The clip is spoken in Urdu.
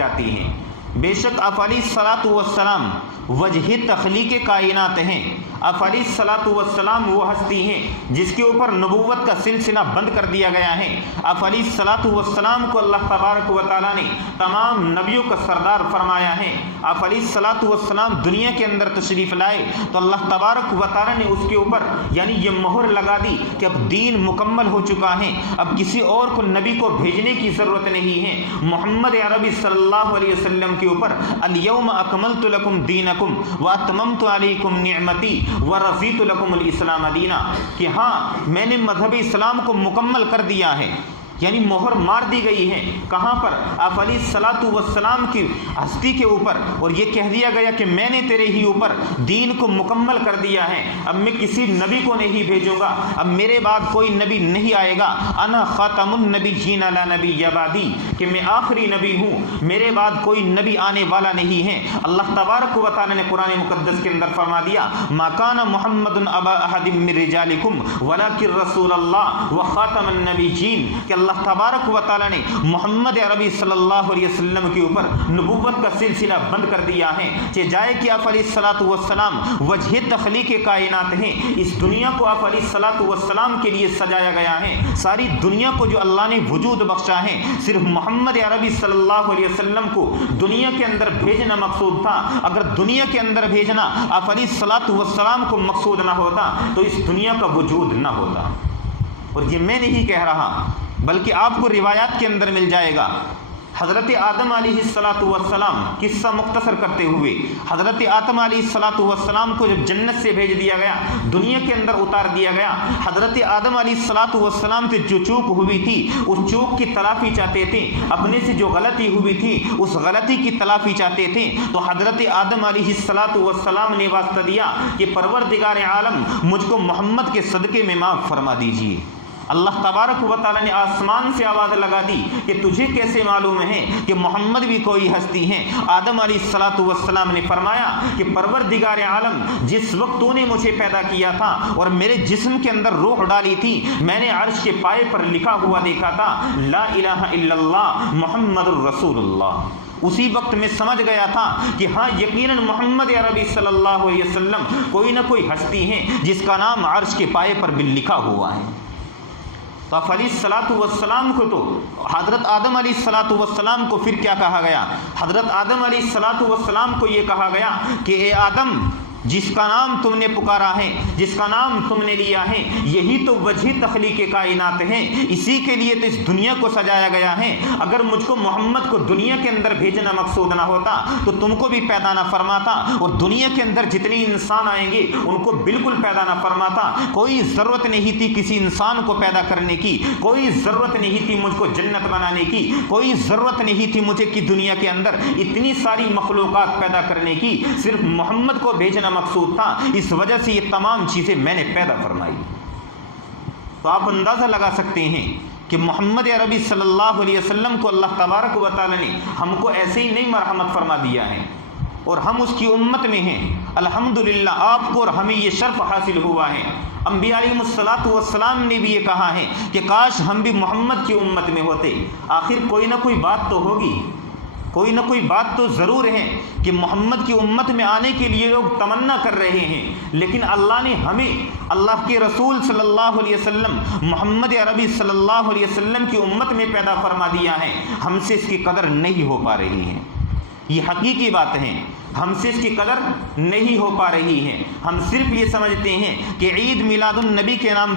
آتی ہیں۔ بے شک آپ علیہ الصلاۃ والسلام وجہ تخلیق کائنات ہیں۔ آپ علیہ الصلاۃ والسلام وہ ہستی ہیں جس کے اوپر نبوت کا سلسلہ بند کر دیا گیا ہے۔ آپ علیہ الصلاۃ والسلام کو اللہ تبارک و تعالیٰ نے تمام نبیوں کا سردار فرمایا ہے۔ آپ علیہ الصلاۃ والسلام دنیا کے اندر تشریف لائے تو اللہ تبارک و تعالیٰ نے اس کے اوپر یعنی یہ مہر لگا دی کہ اب دین مکمل ہو چکا ہے، اب کسی اور کو نبی کو بھیجنے کی ضرورت نہیں ہے۔ محمد عربی صلی اللہ علیہ وسلم کے اوپر الیوم اکملت لکم دینکم واتممت علیکم نعمتی ورضیت لکم الاسلام دینا، کہ ہاں میں نے مذہب اسلام کو مکمل کر دیا ہے، یعنی مہر مار دی گئی ہے۔ کہاں پر؟ آپ علیہ الصلاۃ والسلام کی ہستی کے اوپر، اور یہ کہہ دیا گیا کہ میں نے تیرے ہی اوپر دین کو مکمل کر دیا ہے، اب میں کسی نبی کو نہیں بھیجوں گا، اب میرے بعد کوئی نبی نہیں آئے گا۔ انا خاتم النبیین لا نبی بعدی، کہ میں آخری نبی ہوں، میرے بعد کوئی نبی آنے والا نہیں ہے۔ اللہ تبارک و تعالی نے قرآن مقدس کے اندر فرما دیا ما کان محمد ابا احد من رجالکم ولکن رسول اللہ وخاتم النبیین، کہ اللہ تبارک و تعالی نے محمد عربی صلی اللہ علیہ وسلم کے اوپر نبوت کا سلسلہ بند کر دیا ہے۔ جائے کہ آپ علیہ الصلاۃ والسلام وجہ تخلیق کائنات ہیں، اس دنیا کو آپ علیہ الصلاۃ والسلام کے لیے سجایا گیا ہے۔ ساری دنیا کو جو اللہ نے وجود بخشا ہے، صرف محمد عربی صلی اللہ علیہ وسلم کو دنیا کے اندر بھیجنا مقصود تھا۔ اگر دنیا کے اندر بھیجنا آپ علیہ الصلاۃ والسلام کو مقصود نہ ہوتا تو اس دنیا کا وجود نہ ہوتا۔ اور یہ میں نہیں کہہ رہا بلکہ آپ کو روایات کے اندر مل جائے گا۔ حضرت آدم علیہ الصلاۃ والسلام، قصہ مختصر کرتے ہوئے، حضرت آدم علیہ الصلاۃ والسلام کو جب جنت سے بھیج دیا گیا، دنیا کے اندر اتار دیا گیا، حضرت آدم علیہ الصلاۃ والسلام سے جو چوک ہوئی تھی اس چوک کی تلافی چاہتے تھے، اپنے سے جو غلطی ہوئی تھی اس غلطی کی تلافی چاہتے تھے، تو حضرت آدم علیہ الصلاۃ والسلام نے واسطہ دیا کہ پروردگار عالم مجھ کو محمد کے صدقے میں معاف فرما دیجیے۔ اللہ تبارک و تعالیٰ نے آسمان سے آواز لگا دی کہ تجھے کیسے معلوم ہے کہ محمد بھی کوئی ہستی ہیں؟ آدم علیہ الصلاۃ والسلام نے فرمایا کہ پروردگار عالم جس وقت تو نے مجھے پیدا کیا تھا اور میرے جسم کے اندر روح ڈالی تھی، میں نے عرش کے پائے پر لکھا ہوا دیکھا تھا لا الہ الا اللہ محمد الرسول اللہ۔ اسی وقت میں سمجھ گیا تھا کہ ہاں یقیناً محمد عربی صلی اللہ علیہ وسلم کوئی نہ کوئی ہستی ہیں جس کا نام عرش کے پائے پر بھی لکھا ہوا ہے۔ تو آپ علیہ الصلاۃ والسلام کو تو حضرت آدم علیہ الصلاۃ والسلام کو پھر کیا کہا گیا؟ حضرت آدم علیہ الصلاۃ والسلام کو یہ کہا گیا کہ اے آدم، جس کا نام تم نے پکارا ہے، جس کا نام تم نے لیا ہے، یہی تو وجہ تخلیق کائنات ہیں، اسی کے لیے تو اس دنیا کو سجایا گیا ہے۔ اگر مجھ کو محمد کو دنیا کے اندر بھیجنا مقصود نہ ہوتا تو تم کو بھی پیدا نہ فرماتا، اور دنیا کے اندر جتنے انسان آئیں گے ان کو بالکل پیدا نہ فرماتا۔ کوئی ضرورت نہیں تھی کسی انسان کو پیدا کرنے کی، کوئی ضرورت نہیں تھی مجھ کو جنت بنانے کی، کوئی ضرورت نہیں تھی مجھے کہ دنیا کے اندر اتنی ساری مخلوقات پیدا کرنے کی، صرف محمد کو بھیجنا مقصود تھا، اس وجہ سے یہ تمام چیزیں میں نے پیدا فرمائی۔ تو آپ اندازہ لگا سکتے ہیں کہ محمد عربی صلی اللہ علیہ وسلم کو اللہ تبارک و تعالی نے ہم کو ایسے ہی نہیں مرحمت فرما دیا ہے، اور ہم اس کی امت میں ہیں۔ الحمدللہ آپ کو اور ہمیں یہ شرف حاصل ہوا ہے۔ انبیاء علیہ الصلاۃ والسلام نے بھی یہ کہا ہے کہ کاش ہم بھی محمد کی امت میں ہوتے۔ آخر کوئی نہ کوئی بات تو ہوگی، کوئی نہ کوئی بات تو ضرور ہے کہ محمد کی امت میں آنے کے لیے لوگ تمنا کر رہے ہیں، لیکن اللہ نے ہمیں اللہ کے رسول صلی اللہ علیہ وسلم محمد عربی صلی اللہ علیہ وسلم کی امت میں پیدا فرما دیا ہے، ہم سے اس کی قدر نہیں ہو پا رہی ہے۔ یہ حقیقی بات ہے، ہم سے اس کی قدر نہیں ہو پا رہی ہے۔ ہم صرف یہ سمجھتے ہیں کہ عید میلاد النبی کے نام